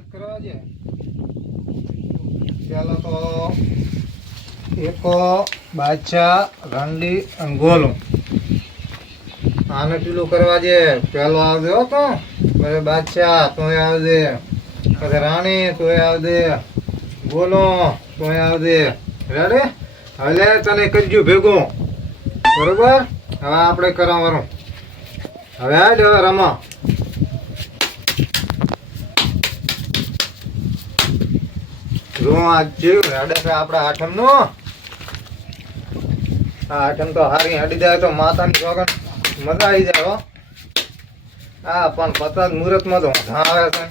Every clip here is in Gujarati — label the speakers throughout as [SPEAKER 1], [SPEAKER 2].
[SPEAKER 1] જ કરવા છે પેલો તો એકો, બાદશાહ, રંડી અને ગોલું આને પેલું કરવા છે પેલો આવજે તો. પછી બાદશાહ, તોય આવજે. પછી રાણી, તોય આવજે. બોલો, તોય આવજે. રેડે? હવે તને કરજો ભેગું. બરોબર? હવે આપણે કરવાનું હવે આ રમો. જો આજ જેવું હેડે છે આઠમ નો આ આઠમ તો હારી હેડી જાય તો માતાની સોગન મજા આવી જાય હો. હા પણ પતંગ મુહૂર્તમાં તો આવે છે.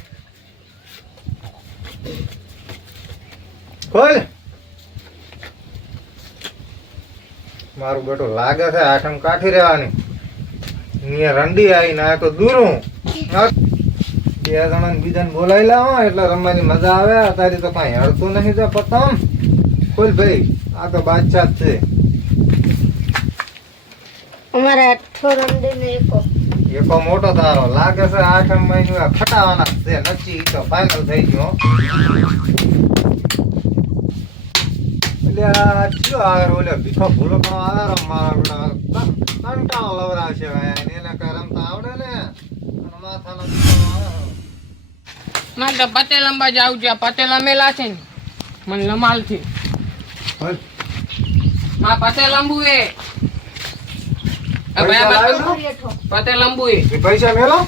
[SPEAKER 1] ખોલ. મારું બેટું લાગે છે આઠમ કાઠી રહેવાની. રંડી આવી ના તો દૂરું. બે જણા બીજાને બોલાવી લાવો એટલે રમવાની મજા આવે. અત્યારે તો કઈ હળતું નહીં તો પતમ ખોલ ભાઈ આ તો બાદશાહ જ છે.
[SPEAKER 2] અમારે અઠો રંડીને એકો.
[SPEAKER 1] એકો મોટો તારો. લાગે છે આઠમ મહિનું ખટાવાના છે. નક્કી તો ફાઇનલ થઈ ગયો. એટલે આ આવે ઓલે ભીખો ભૂલો પણ આવે રો મારા બેટા. ક- કંટાળો લવરાવશે ભાઈ. એને એને કઈ રમતા આવડે ને? માથાનો
[SPEAKER 3] મારે તો પટેલ અંબા જાવું છે પટેલ અમેલા છે ને. મને લમાલ
[SPEAKER 1] છે.
[SPEAKER 3] હા પટેલ અંબુ એ. પટેલ અંબુ એ.
[SPEAKER 1] પૈસા મેલો?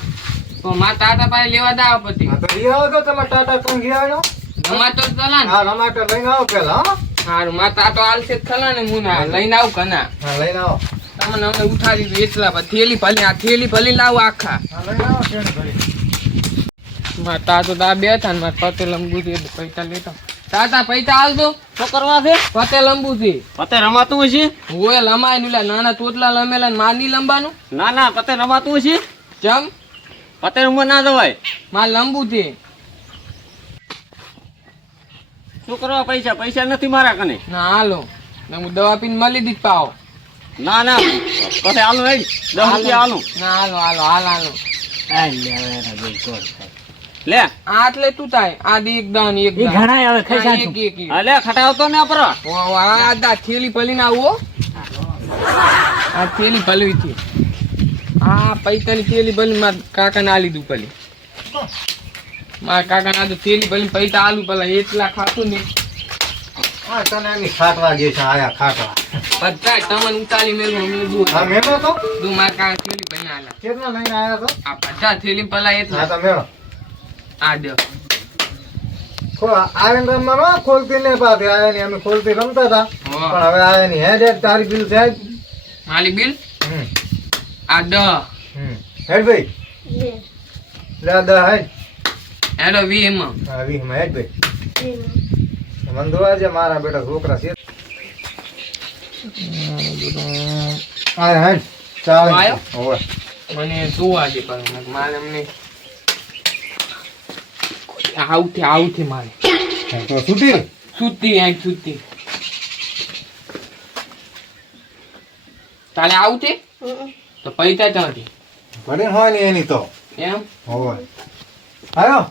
[SPEAKER 3] તો માં તાતા પાસે લેવા દાવ પછી.
[SPEAKER 1] તો ઈ આવો તો તમે ટાટા કોણ ગયા આવ્યો?
[SPEAKER 3] ને
[SPEAKER 1] હા ટમાટર લઈને આવો પેલા હા.
[SPEAKER 3] હારું માં તાતો આલશે જ ખલા ને ના લઈને આવું કના
[SPEAKER 1] હા લઈને આવો.
[SPEAKER 3] તમને અમે ઉઠાડી એટલા થેલી ભલી આ થેલી ભલી લાવો આખા.
[SPEAKER 1] હા લઈને આવો શેઠ ઘડી.
[SPEAKER 3] માં તાતો દા બે હતા ને મારે પતે લંબુ થી પૈસા લેતા. તાતા પૈસા હાલ તો
[SPEAKER 4] શું કરવા છે?
[SPEAKER 3] પતે લંબુ થી
[SPEAKER 4] પતે રમાતું છે
[SPEAKER 3] ઓય લમાય નુલા નાના તોતલા લમેલા મારની લંબાનું?
[SPEAKER 4] ના ના પતે રમાતું છે
[SPEAKER 3] ચમ?
[SPEAKER 4] પતે રમવા ના જવાય.
[SPEAKER 3] માર લંબુ થી
[SPEAKER 4] શું કરવા પૈસા? પૈસા નથી મારા કને.
[SPEAKER 3] ના હાલો. ને હું દવા પીને મળી દીધ પાવ
[SPEAKER 4] ના ના. પછી હાલો હેડ દવા હાલો.
[SPEAKER 3] ના હાલો હાલો હાલ હાલો.
[SPEAKER 4] લે.
[SPEAKER 3] આ એટલે તું થાય. આ એક દાન એક દાન.
[SPEAKER 5] ઘણા આવે ખાઈ સાચું.
[SPEAKER 3] એક એક.
[SPEAKER 4] અલે ખટાવતો ને પર
[SPEAKER 3] આ દા થેલી ભલી ના આવો આ થેલી ભલવી થી આ પૈસાની થેલી ભલી માર કાકા ના લીધું પલી. માર કાકા ના થેલી ભલી પૈતા આલુ પેલા એટલા ખાતું ને.
[SPEAKER 1] હા તને એની ખાટવા ગઈ છે આયા ખાટવા.
[SPEAKER 3] બધા તમને ઉતારી મેલું અમે દૂર
[SPEAKER 1] હા મેળો તો.
[SPEAKER 3] દૂર માર કાકા થેલી ભલી આલા.
[SPEAKER 1] કેટલા લઈને આયા તો?
[SPEAKER 3] આ બધા થેલી પેલા
[SPEAKER 1] હા
[SPEAKER 3] એટલા
[SPEAKER 1] તો મેળો.
[SPEAKER 3] આ દો.
[SPEAKER 1] ખો આવીને રમવાનો ખોલતી ને પાછી આયા ની અમે ખોલતી રમતા હતા. પણ હવે આયા ની હેડ તારી બિલ છે જ.
[SPEAKER 3] બિલ
[SPEAKER 1] હમ.
[SPEAKER 3] આ દ.
[SPEAKER 1] હમ. હેડ ભાઈ. લે આ હેડ.
[SPEAKER 3] હેડો વી એમાં.
[SPEAKER 1] હા વીસમાં હેડ ભાઈ. મન છે મારા બેટા છોકરા છે. આયા હેડ. ચાલે.
[SPEAKER 3] આયો? મને શું આજે પણ મારે એમને આવતી આવતી મારે.
[SPEAKER 1] તો છૂટી
[SPEAKER 3] સુતી આંખ સુતી તારે આવતી? તો પૈસા ચાલતી
[SPEAKER 1] ભલે હોય ને એની તો.
[SPEAKER 3] એમ?
[SPEAKER 1] હોય. આયો.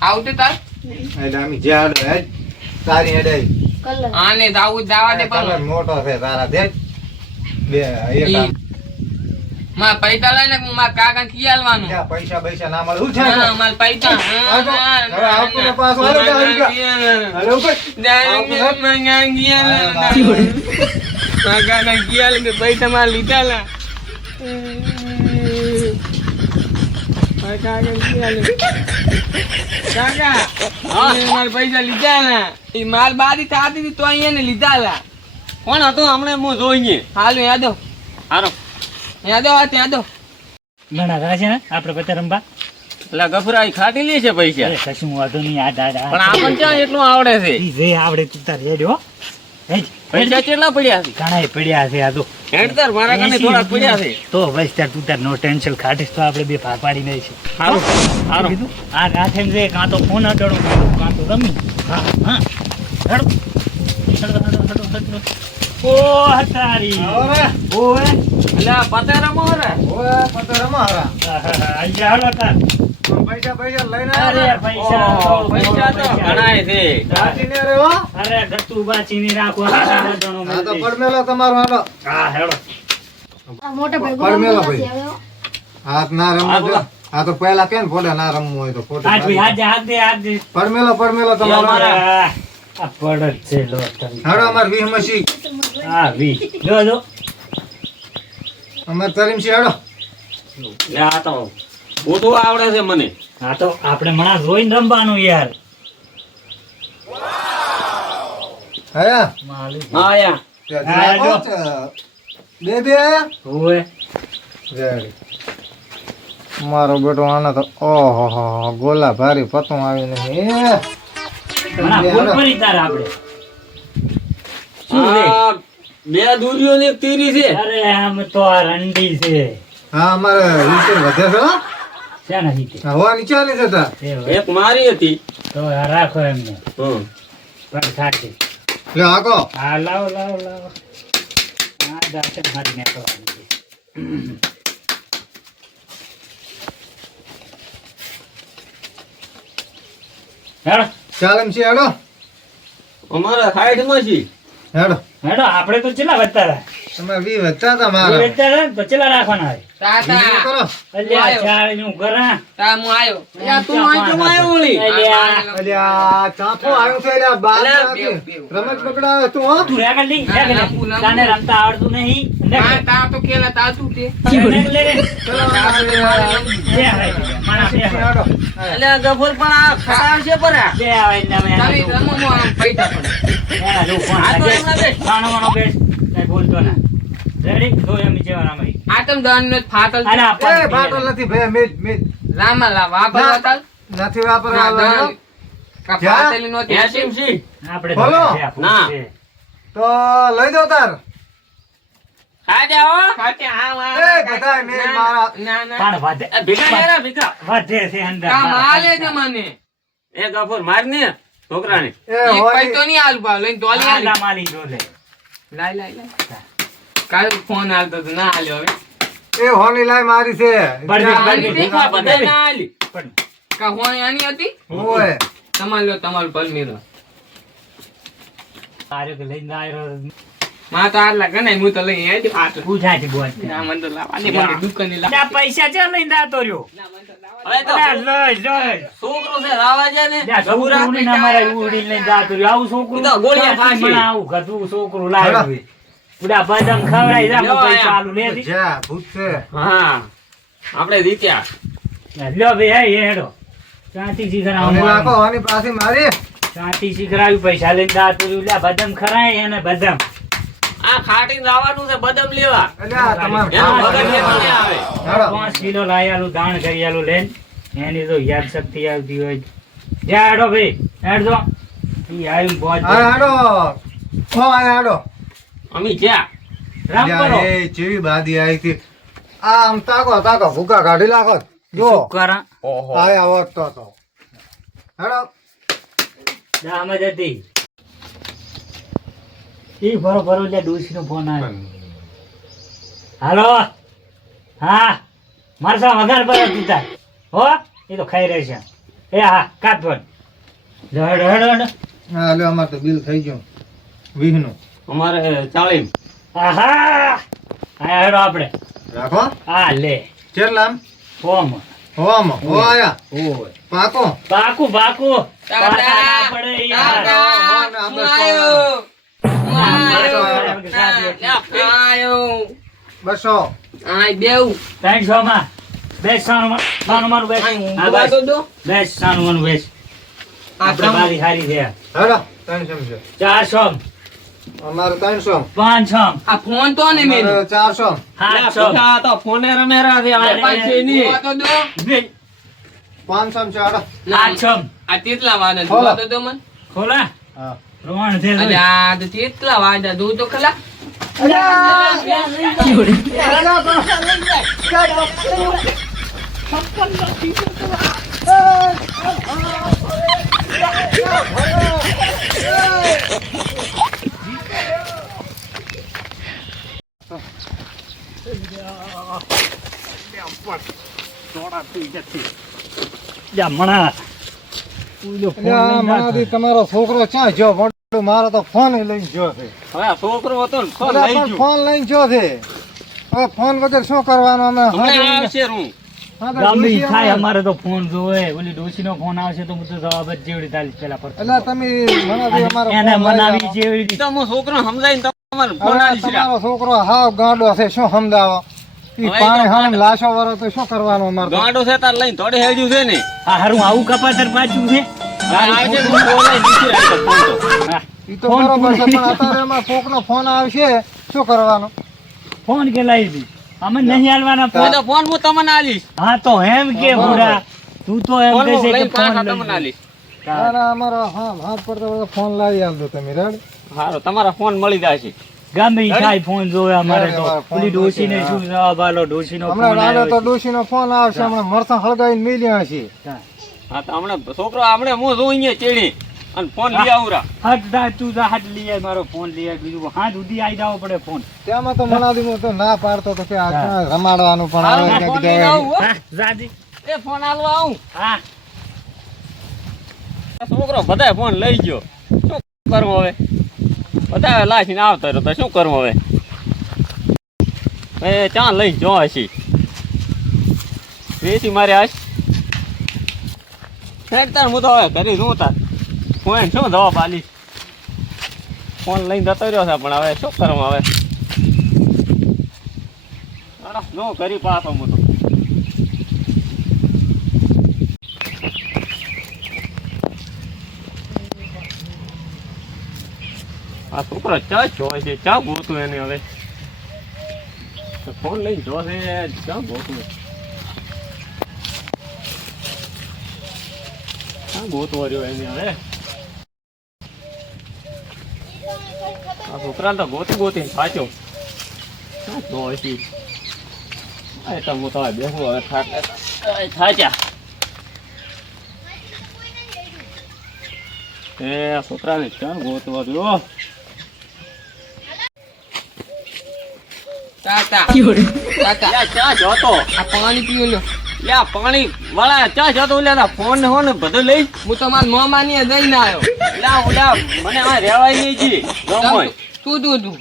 [SPEAKER 3] આવતી તાર.
[SPEAKER 1] એટલે અમે જ્યાં હેડ તારી હેડ આવી.
[SPEAKER 2] કલર.
[SPEAKER 3] આને દાવું દાવા દે પણ
[SPEAKER 1] મોટો છે તારા દે બે એક આમ.
[SPEAKER 3] માં પૈસા લઈને હું મારા કાકા કી
[SPEAKER 1] આલવાનું. પૈસા પૈસા ના મળે? છે
[SPEAKER 3] ના, માલ પૈસા.
[SPEAKER 1] હવે આપને પાસ પાછું હાલો ત્યાં આવી ગયા. હાલે ઉપર.
[SPEAKER 3] પૈસા માં લીધા પૈસા લીધા ના એ માલ બારી થતી હતી તો અહીંયા ને લીધા લા.
[SPEAKER 4] કોણ હતું? હમણાં હું જોઈએ
[SPEAKER 3] હાલો યાદો
[SPEAKER 4] હારો
[SPEAKER 3] યાદો આ ત્યાં દો.
[SPEAKER 5] ઘણા ઘણા છે ને? આપણે પતે રમવા?
[SPEAKER 4] એટલે ગફરા ખાટી લે છે પૈસા.
[SPEAKER 5] અરે કશું વાંધો નહીં આ દાદા
[SPEAKER 4] પણ આપણને ક્યાં એટલું આવડે છે?
[SPEAKER 5] ઈ જે આવડે તું તાર હેડ હો. હેડ
[SPEAKER 4] પૈસા કેટલા પડ્યા છે?
[SPEAKER 5] ઘણાય પડ્યા છે આ તો.
[SPEAKER 4] હેડ તાર મારા કને થોડા પડ્યા છે.
[SPEAKER 5] તો બસ તાર તું તાર નો ટેન્શન ખાટીશ તો આપણે બે ભાગ પાડી નહીં
[SPEAKER 4] હારું હારું.
[SPEAKER 5] કીધું? આ હાથે છે કાં તો ફોન અડાડો કાં તો રમી. હા હા. હેડો હેડો હેડો હેડો. ઓ હતારી. ઓએ
[SPEAKER 4] એટલે આ પતે રમો રે?
[SPEAKER 1] ઓય પતંગ રમા હારા.
[SPEAKER 5] આહા, આઈ જા હેડો તાર
[SPEAKER 1] પૈસા પૈસા લઈને
[SPEAKER 5] અરે પૈસા તો
[SPEAKER 3] પૈસા તો
[SPEAKER 4] ઘણાય છે.
[SPEAKER 1] સાચીને રે હો.
[SPEAKER 5] અરે ગતું બાચીની રાખો આ
[SPEAKER 1] તો પડમેલો તમારો હાલો.
[SPEAKER 5] હા હેડો.
[SPEAKER 2] મોટા ભાઈ
[SPEAKER 1] પરમેલો ભાઈ. હાથ ના રમવું આ તો પહેલા કેમ ફોડે ના રમવું હોય તો ફોટો
[SPEAKER 5] હાથ હાથ દે. હાથ દે હાથ દે.
[SPEAKER 1] પડમેલો પડમેલો તમારો.
[SPEAKER 5] આ પડત છે લોટરી.
[SPEAKER 1] હારો અમાર વીહ મસી
[SPEAKER 5] હા વી જો જો
[SPEAKER 1] અમાર તરીમ છે હાડો
[SPEAKER 4] આ તો ઓછું આવડે છે મને.
[SPEAKER 5] આ તો આપણે મણા જોઈને રમવાનું યાર.
[SPEAKER 1] હયા
[SPEAKER 4] હા યા
[SPEAKER 1] બે બે
[SPEAKER 5] ઓએ
[SPEAKER 1] મારો બેટો આના તો ઓહો હો હો, ગોલા ભારી પતંગ આવી નહીં
[SPEAKER 5] આપણે.
[SPEAKER 4] આ બે દૂરીઓ ને તીરી છે.
[SPEAKER 5] અરે આમ તો આ રંડી છે.
[SPEAKER 1] હા અમારે ઈશ્વર વધે છે હો.
[SPEAKER 5] નથી
[SPEAKER 1] હવા નીચે આલી છે તાર.
[SPEAKER 4] એક મારી હતી.
[SPEAKER 5] તો રાખો એમને.
[SPEAKER 4] હમ.
[SPEAKER 5] પણ થાકે.
[SPEAKER 1] લે આગો
[SPEAKER 5] હા લાવો લાવો લાવો. હા દાંતણ હારી નાખવાનું છે હેડો.
[SPEAKER 1] ચાલ એમ છે હેડો.
[SPEAKER 4] અમારા સાઈડમાં છે.
[SPEAKER 1] હેડો.
[SPEAKER 5] હેડો આપણે તો ચેલા વધતા હતા
[SPEAKER 1] તમે વી વધતા હતા મારા.
[SPEAKER 5] વધતા હતા તો ચેલા રાખવાના હોય
[SPEAKER 3] તાતા.
[SPEAKER 5] અલ્યા
[SPEAKER 3] તા હું. આયો
[SPEAKER 4] તું કેમ આયો
[SPEAKER 1] છે બાર. રમત પકડાવે તું હો.
[SPEAKER 5] તું લઈ. તને રમતા આવડતું નહીં.
[SPEAKER 3] તા તા કેલા તા તું તે
[SPEAKER 4] ગફુર પણ આ ખટાવ છે પર
[SPEAKER 5] બે આવે
[SPEAKER 3] ચાલી રમો પૈસા
[SPEAKER 4] આ તો. બેસ.
[SPEAKER 5] બેસ. કાંઈ બોલતો ના. રેડી? જો એમ જેવા રામાઈ.
[SPEAKER 3] આ તમ દન નો ફાટલ
[SPEAKER 5] અરે
[SPEAKER 1] એ
[SPEAKER 5] પાંચ
[SPEAKER 1] નથી ભાઈ મીટ મીટ
[SPEAKER 3] લાંબા લા વાપરવા તાલ.
[SPEAKER 1] નથી વાપરવા
[SPEAKER 3] ના કા
[SPEAKER 1] જ્યાં?
[SPEAKER 3] નો
[SPEAKER 4] ત્યાં ટીમ
[SPEAKER 5] આપણે
[SPEAKER 1] બોલો.
[SPEAKER 5] તો
[SPEAKER 4] ના.
[SPEAKER 1] તો લઈ દો તાર.
[SPEAKER 4] ખા જાઓ
[SPEAKER 3] ફાટે આ વા
[SPEAKER 1] એ બધાય મેં મારા
[SPEAKER 3] ના ના.
[SPEAKER 5] પણ વધે
[SPEAKER 4] ભીખા યાર, ભીખા
[SPEAKER 5] વધે છે અંદર
[SPEAKER 3] કા માલે છે મને.
[SPEAKER 4] એ ગફુર માર ને છોકરાને.
[SPEAKER 1] એ
[SPEAKER 3] એક
[SPEAKER 1] હોની-
[SPEAKER 3] પૈતો નહીં લઈને તોલી આલી.
[SPEAKER 5] માલી જો લે.
[SPEAKER 3] લાઈ લાઈ લાઈ કાલ ફોન આવતો તો ના આલ્યો હવે.
[SPEAKER 1] એ હોની લાઈ મારી છે.
[SPEAKER 4] ના આલી.
[SPEAKER 3] કા હોન આની હતી?
[SPEAKER 1] ઓય
[SPEAKER 3] તમારે લ્યો તમારું પલમીરો
[SPEAKER 5] તારે તો લઈને આવ્યો.
[SPEAKER 3] માં તો આટલા ગણાય હું તો લઈ આવી ફાટો
[SPEAKER 5] છે બોલ
[SPEAKER 3] ના મને તો લાવવાની મને દુકાને લાવ
[SPEAKER 5] પૈસા છે લઈને જાતો રહ્યો.
[SPEAKER 4] હવે તો
[SPEAKER 5] લઈ લઈ.
[SPEAKER 4] છોકરો છે રાવા જાય ને
[SPEAKER 5] ત્યાં છોકરું ને ના મારે ઉડીને લઈને જાતું રહ્યો. આવું છોકરું
[SPEAKER 4] તો ગોળીયા
[SPEAKER 5] ક્યાંથી આવું ઘરનું છોકરું લાવ્યું બુડા બદામ ખવડાવી દે, આમાં પૈસા. આલું લે
[SPEAKER 1] જા ભૂત છે.
[SPEAKER 4] હા આપણે જીત્યા
[SPEAKER 5] લ્યો બે હે હેડો. ચાંતી શીખરાવું
[SPEAKER 1] હોની નાખો હોની પાસે મારી.
[SPEAKER 5] ચાંતી શીખરાવી પૈસા લઈને જાતું રહ્યું. લ્યા બદમ ખરાય એને બદમ.
[SPEAKER 4] આ ખાટી લાવવાનું છે બદમ લેવા. આવે?
[SPEAKER 1] હેડો.
[SPEAKER 5] પાંચ કિલો લાયાલું દાણ કરિયાલું લઈને એની તો યાદ શક્તિ આવતી હોય. જા હેડો ભાઈ હેડજો. ઈ આવીને પહોંચજો.
[SPEAKER 1] હા હેડો. ઓ આ હેડો.
[SPEAKER 4] અમે જ્યાં
[SPEAKER 5] રામ કરો.
[SPEAKER 1] એ ચેવી બાદી આવી હતી. આ આમ તાકો તાકો ભૂકા કાઢી નાખો. જો.
[SPEAKER 5] શું કરા
[SPEAKER 1] આયા હોત તો તો. હેડો.
[SPEAKER 5] દામ જ હતી. ઈ ભરો ભરો લે ડોશી નો ફોન આવ્યો હાલો. હા. મારસા વગર પર દીધા હો? એ તો ખાઈ રહેશે. એ હા કાટ ફોન હેડો
[SPEAKER 1] અમારે તો બિલ થઈ ગયું. વીસનું
[SPEAKER 4] અમારે ચાલીમ
[SPEAKER 5] આહા! આયા હેડો આપણે.
[SPEAKER 1] રાખો.
[SPEAKER 5] હા લે.
[SPEAKER 1] કેટલામ?
[SPEAKER 5] ફોમ
[SPEAKER 1] ફોમ ઓ આયા.
[SPEAKER 5] ઓય
[SPEAKER 1] પાકો.
[SPEAKER 3] પાકો
[SPEAKER 5] પાકો. ટાટા. પડે યાર.
[SPEAKER 3] હું આયો. હું આયો. આયો.
[SPEAKER 1] બસો.
[SPEAKER 3] આય બેઉ.
[SPEAKER 5] થેન્ક્સમાં બેસ સાનું માં સાનું માનું બેસ.
[SPEAKER 3] આય
[SPEAKER 5] હા, બેસ.
[SPEAKER 3] દો.
[SPEAKER 5] સાનું બેસ.
[SPEAKER 3] આ
[SPEAKER 5] આપણે બારી હારી છે
[SPEAKER 1] હેડો સમજો ચાર
[SPEAKER 5] ચારસો.
[SPEAKER 1] અમારે ત્રણસો.
[SPEAKER 5] પાંચસો.
[SPEAKER 3] આ ફોન તો ને મેં
[SPEAKER 1] ચારસો.
[SPEAKER 4] તો ફોને રમેરા આ
[SPEAKER 5] અરે,
[SPEAKER 4] નહીં
[SPEAKER 3] તો દો.
[SPEAKER 5] બે.
[SPEAKER 1] પાંચસો
[SPEAKER 3] ના,
[SPEAKER 5] આઠસો
[SPEAKER 3] આ તેટલા
[SPEAKER 1] ખોલો.
[SPEAKER 3] તો દો મને?
[SPEAKER 5] ખોલા.
[SPEAKER 1] હા.
[SPEAKER 5] રોણ
[SPEAKER 3] અરે આ તો તેટલા વાદા દો તો ખલા
[SPEAKER 5] થઈ જતી જા મણા ઉલો ફોન
[SPEAKER 1] એટલે આ
[SPEAKER 5] લઈને
[SPEAKER 1] મારાથી
[SPEAKER 5] જાતો.
[SPEAKER 1] તમારો છોકરો ક્યાં જો મોટો મારો તો ફોન લઈને જો છે.
[SPEAKER 4] હવે છોકરો હતો ફોન
[SPEAKER 1] એટલે
[SPEAKER 4] લઈ
[SPEAKER 1] પણ
[SPEAKER 4] ગયો.
[SPEAKER 1] ફોન લઈને જો છે. હવે ફોન વગર શું કરવાનો અમે? હા, ડોશી
[SPEAKER 5] થાય
[SPEAKER 1] અમારે-
[SPEAKER 5] તો ફોન જોવે. ઓલી ડોશીનો ફોન આવશે તો હું તો જવાબ જ જેવડી તાલી પેલા પર
[SPEAKER 1] એટલે તમે
[SPEAKER 5] એને મનાવી જેવડી
[SPEAKER 4] તો હું છોકરો સમજાઈને તમારે ફોન
[SPEAKER 1] હવે તમારો છોકરો હાવ ગાંડો છે શું સમજાવો? પાણી
[SPEAKER 4] તો
[SPEAKER 1] લાશો વાળો તો શું કરવાનું અમારે
[SPEAKER 4] ગાંડો છે તાર લઈને થોડી હેડ્યું છે ને.
[SPEAKER 5] આ હારું આવું કપાતર પાછું છે?
[SPEAKER 4] હા, આવજે હું ફોન લઈને નીચે રાખી દઉં ફોન તો.
[SPEAKER 5] હા,
[SPEAKER 1] ઈ તો બરોબર છે પણ અત્યારે એમાં કોકનો ફોન આવશે શું કરવાનું?
[SPEAKER 5] ફોન કે લાવી દી અમે નહીં હાલવાના ફોન.
[SPEAKER 4] ફોન હું તમને આલીશ.
[SPEAKER 5] હા તો એમ કે બુડા તું તો એમ
[SPEAKER 4] ફોન
[SPEAKER 5] કહે છે કે ફોન
[SPEAKER 4] તમને આલીશ.
[SPEAKER 1] ના, ના, અમારો હા હાથ પડતો પડતો ફોન લાવી આલજો તમે રેડ?
[SPEAKER 4] હારો તમારા ફોન મળી જશે.
[SPEAKER 5] ગમે થાય ફોન જોવે અમારે તો.
[SPEAKER 1] વાહ, ફોન
[SPEAKER 5] ઓલી
[SPEAKER 1] તો
[SPEAKER 5] ડોશીને
[SPEAKER 1] છે,
[SPEAKER 5] શું જવાબ આલો ડોશીનો
[SPEAKER 1] હમણાં
[SPEAKER 5] ફોન
[SPEAKER 1] લાલો તો
[SPEAKER 5] આવ્યો છે.
[SPEAKER 1] ફોન આવશે હમણાં મરસા હળગાવીને મિલ્યા છે.
[SPEAKER 5] હા.
[SPEAKER 4] હા તો હમણાં છોકરો આપણે હું જોઉં અહીંયા ચેડી? અને ફોન લઈ આવરા.
[SPEAKER 5] હાથ જા તું જા હાથ લઈ આય મારો ફોન લઈ આય બીજું. હાથ ઉધી આવી જાવો પડે ફોન.
[SPEAKER 1] તેમાં તો મનાદી તો ના પાડતો તો કે આ રમાડવાનું પણ
[SPEAKER 4] હારો,
[SPEAKER 1] હવે
[SPEAKER 4] ફોન
[SPEAKER 1] કંઈક
[SPEAKER 4] લઈને આવું હો.
[SPEAKER 5] હા જાજી.
[SPEAKER 4] એ ફોન આલવા આવું.
[SPEAKER 5] હા.
[SPEAKER 4] છોકરો બધાય ફોન લઈ ગયો. શું કરવું હવે? બધા લાસીને આવતા રહ્યો તો શું કરવું હવે? એ ચા લઈ જો હશી રેતી મારે હશ ફેર તાર, હું તો હવે કરી શું તાર. હું એને શું જવાબ આલીશ ફોન લઈને જતો રહ્યો છે પણ હવે શું કરવું હવે? નો કરી પાછો હું તો? આ છોકરો ચા જોવે છે. ચા ગોતું એને હવે. ફોન લઈને જોશે ચા ગોતું. ચા ગોતવો રહ્યો એને હવે. આ છોકરા તો ગોતી ગોતી સાચો ચા જોવે છે. આ તો હું તો બેસું હવે થાક. થાચ્યા એ છોકરાને ચા ગોતવા રહ્યો ચા જોતો?
[SPEAKER 3] આ પાણી પીઓ લ્યો.
[SPEAKER 4] લ્યા પાણી. વાળા ચા જોતો? લ્યા ફોન ને બધું લઈ.
[SPEAKER 3] હું તો મારા મામાની એ જઈને આવ્યો.
[SPEAKER 4] લ્યા ઓલા મને આ રેવાય નહીં જી.
[SPEAKER 3] તું તું તું?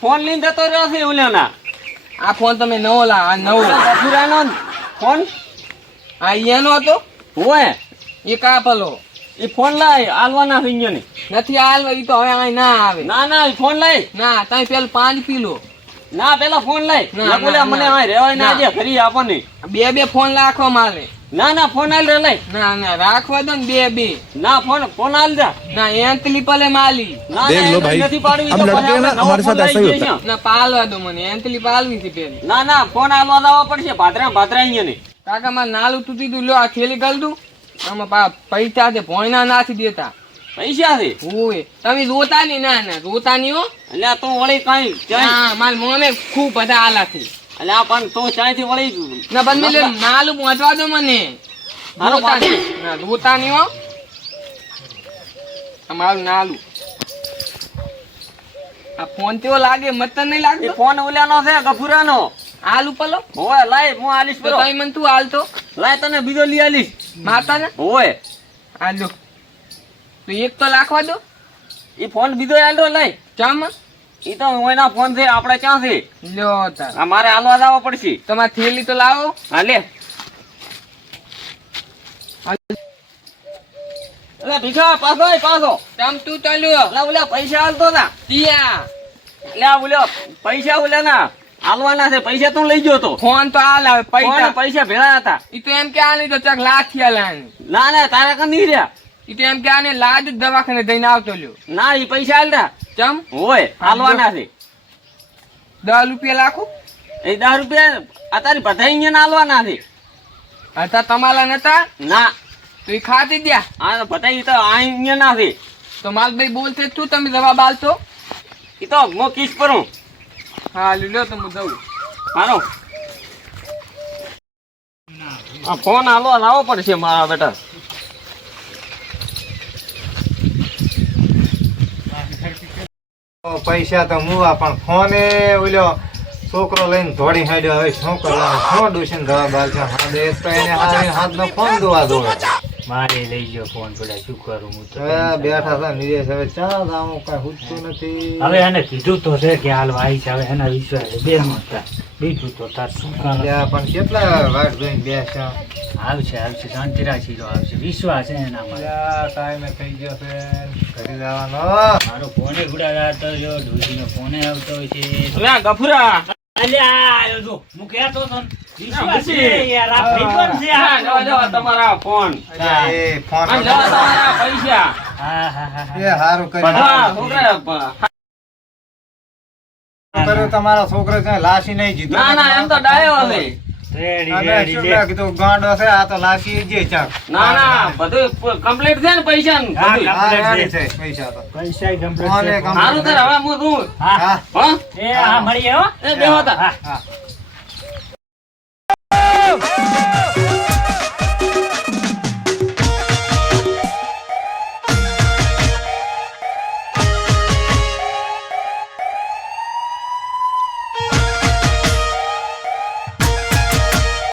[SPEAKER 4] ફોન લઈને જતો રહ્યો છે ઓલાના
[SPEAKER 3] આ ફોન તમે નવો લા આ નવો.
[SPEAKER 4] ગફુરાનો ફોન?
[SPEAKER 3] આ એનો હતો?
[SPEAKER 4] હોય
[SPEAKER 3] એ કા પલો?
[SPEAKER 4] એ ફોન લાય આલવાના ને
[SPEAKER 3] નથી આલવા ઈ તો હવે અહીં ના આવે.
[SPEAKER 4] ના ના ફોન લાય.
[SPEAKER 3] ના તમે પેલું પાંચ પી લો.
[SPEAKER 4] ના પેલા ફોન લાય
[SPEAKER 3] ના,
[SPEAKER 4] ના બોલ્યા
[SPEAKER 3] ના,
[SPEAKER 4] મને
[SPEAKER 3] ના.
[SPEAKER 4] આ રેવાય ના
[SPEAKER 3] ના.
[SPEAKER 4] આજે ખરી આપણને
[SPEAKER 3] બે બે ફોન રાખવા માલે
[SPEAKER 4] ના ના ફોન આલ રે લઈ
[SPEAKER 3] ના ના રાખવા દો ને બે બે
[SPEAKER 4] ના ફોન ફોન આલ જા
[SPEAKER 3] ના એંતલી પલે માલી
[SPEAKER 4] ના
[SPEAKER 6] देख
[SPEAKER 4] ના,
[SPEAKER 6] लो
[SPEAKER 4] એને
[SPEAKER 6] भाई,
[SPEAKER 4] નથી પાડવી
[SPEAKER 6] हम
[SPEAKER 4] તો
[SPEAKER 6] लड़के
[SPEAKER 4] પછી
[SPEAKER 6] हैं ना,
[SPEAKER 4] આપણે નવો
[SPEAKER 6] हमारे
[SPEAKER 4] ફોન
[SPEAKER 6] साथ ऐसा ही
[SPEAKER 4] લાવી
[SPEAKER 6] होता है।
[SPEAKER 4] દઈએ
[SPEAKER 3] ના પાલવા દો મને એંતલી પાલવી હતી પેલી
[SPEAKER 4] ના ના ફોન આલવા દાવા પડશે ભાદરા ભાદરા અહીંયા ને
[SPEAKER 3] કાકા મારે નાલું તૂટી તું લ્યો આ થેલી ગલ દઉં આમાં પા પૈસા છે ભોયના નાથી દેતા
[SPEAKER 4] પૈસા છે
[SPEAKER 3] ઓય તમે રોતા ની ના ના રોતા ની હો.
[SPEAKER 4] એટલે તો વળી કઈ
[SPEAKER 3] હા માર મોમે ખૂબ બધા આલાથી.
[SPEAKER 4] એટલે આ પણ તું ચાયથી વળી
[SPEAKER 3] ના બંધ મિલે નાલું પહોંચવા દો મને.
[SPEAKER 4] હાલો,
[SPEAKER 3] રોતા ના રોતા ની હો અમારું નાલું. આ ફોન તેવો લાગે મતન નહીં લાગતો.
[SPEAKER 4] ફોન ઓલાનો છે ગફુરાનો
[SPEAKER 3] હાલ ઉપલો.
[SPEAKER 4] હોય લાય હું આલીશ
[SPEAKER 3] તો
[SPEAKER 4] પેલો.
[SPEAKER 3] તમે મને તું હાલતો.
[SPEAKER 4] લાય તને બીજો લઈ આલીશ.
[SPEAKER 3] માતા ને
[SPEAKER 4] હોય
[SPEAKER 3] હાલો તો એક તો લાખવા દો.
[SPEAKER 4] એ ફોન બીજો આલ્યો લઈ
[SPEAKER 3] ચમ.
[SPEAKER 4] એ તો એના ફોન છે આપણે ક્યાં છે?
[SPEAKER 3] લ્યો તાર.
[SPEAKER 4] અમારે મારે હાલવા જવા પડશે.
[SPEAKER 3] તમારે થેલી તો લાવો.
[SPEAKER 4] હા લે. અલે ભીખા પાછો પાછો.
[SPEAKER 3] ચામ તું ચાલ્યો. લ્યો
[SPEAKER 4] એટલે ઓલા પૈસા હાલતો ના.
[SPEAKER 3] ત્યાં.
[SPEAKER 4] એટલે બોલ્યો પૈસા ઓલા ના. હાલવાના છે પૈસા તું લઈ ગયો તો.
[SPEAKER 3] ફોન તો હાલ આવે
[SPEAKER 4] પૈસા.
[SPEAKER 3] પૈસા
[SPEAKER 4] ભેળા હતા.
[SPEAKER 3] એ તો એમ કે આ નહીં તો ચક લાથી આલાની
[SPEAKER 4] ના ના તારા કઈ નહીં રહ્યા.
[SPEAKER 3] ઈ એમ કે આને લાજ જ દવાખાને જઈને આવતો લ્યો.
[SPEAKER 4] ના એ પૈસા આલતા
[SPEAKER 3] ચમ?
[SPEAKER 4] હોય હાલવાના છે.
[SPEAKER 3] દસ રૂપિયા લાખું?
[SPEAKER 4] એ દસ રૂપિયા અત્યારે બધા અહીંયા હાલવાના છે.
[SPEAKER 3] હતા તમારા નતા?
[SPEAKER 4] ના.
[SPEAKER 3] તો એ ખાતી દ્યા
[SPEAKER 4] આ બધા ઈ તો અહીંયા ના છે.
[SPEAKER 3] તો માલભાઈ બોલશે તું તમે જવાબ આલતો
[SPEAKER 4] એ તો હું કિસ કરું
[SPEAKER 3] હા લ્યો તો હું જઉં.
[SPEAKER 4] હાલો. આ ફોન હાલો લાવવો પડશે મારા બેટા.
[SPEAKER 1] પૈસા તો મુવા પણ ફોન એ ઓલો છોકરો લઈને ધોડી હાડ્યો હવે શું કરવાનું? શું ડૂસીને ધોવા બાર છે હા દે તો એને હાથે હાથનો ફોન દોવા ધોવે
[SPEAKER 5] મારે લઈ ગયો ફોન પેલા શું કરું હું તો?
[SPEAKER 1] બેઠા હતા નિરેશ હવે ચા દામું કઈ પૂછતું નથી.
[SPEAKER 5] હવે એને કીધું તો છે કે હાલ વાઈ છે હવે એના વિશ્વાસ બે હતા બીજું તો તાર શું
[SPEAKER 1] પણ કેટલા વાર જોઈને બેસ્યા?
[SPEAKER 5] આવશે આવશે શાંતિ રાખી લો આવશે. વિશ્વાસ છે એનામાં
[SPEAKER 1] ટાઈમે થઈ ગયો છે. ઘરે જવાનો.
[SPEAKER 5] મારો ફોને ગુડાડા તો જો ઢોસીનો ફોને આવતો હોય છે.
[SPEAKER 4] લે ગફુરા!
[SPEAKER 5] અલ્યા જો. હું કહેતો તો વિશ્વાસ છે યાર આ ભાઈબંધ છે
[SPEAKER 4] આ.
[SPEAKER 5] આ.
[SPEAKER 4] લેવા તમારા ફોન
[SPEAKER 1] એ ફોન
[SPEAKER 4] તમારા પૈસા.
[SPEAKER 5] હા હા હા
[SPEAKER 1] એ
[SPEAKER 5] હા
[SPEAKER 1] કર્યું.
[SPEAKER 4] છોકરા પ-
[SPEAKER 1] કર્યું તમારા છોકરો છે લાસી નહીં જીતો
[SPEAKER 4] ના ના એમ તો ડાયો હશે
[SPEAKER 5] રેડી
[SPEAKER 1] અમે
[SPEAKER 5] રેડી
[SPEAKER 1] શું
[SPEAKER 5] લે.
[SPEAKER 1] કીધું ગાંડો છે આ તો લાસી જે ચાક
[SPEAKER 4] ના ના બધું કમ્પ્લીટ છે ને પૈસા